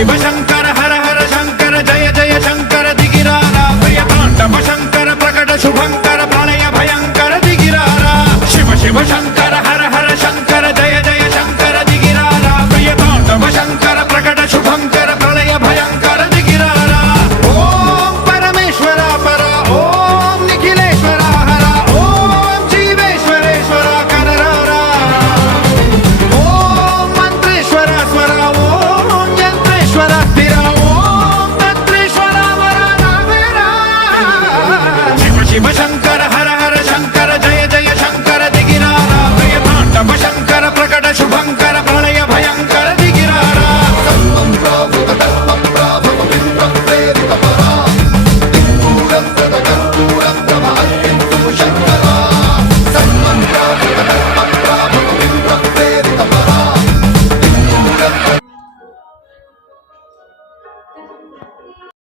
शिव शंकर हर हर शंकर जय जय शंकर दिगिरारा प्रिय तांडव शंकर प्रकट शुभंकर प्रलय भयंकर दिगिरारा शिव शिव शंकर हर हर शंकर जय जय शंकर दिगिरारा प्रिय तांडव शंकर प्रकट शुभंकर प्रलय भयंकर दिगिरारा ओम परमेश्वरा परा ओम निखिलेश्वरा हरा ओम जीवेश्वरेश्वरा कररारा ओम मंत्रेश्वरा स्वरा ओम यंत्रेश्वरा स्थिरा ओम तंत्रेश्वरा वरा नावेरा शिव शिव शंकर हर हर शंकर जय जय शंकर दिगिरारा प्रिय तांडव शंकर प्रकट शुभंकर प्रलय भयंकर दिगिरारा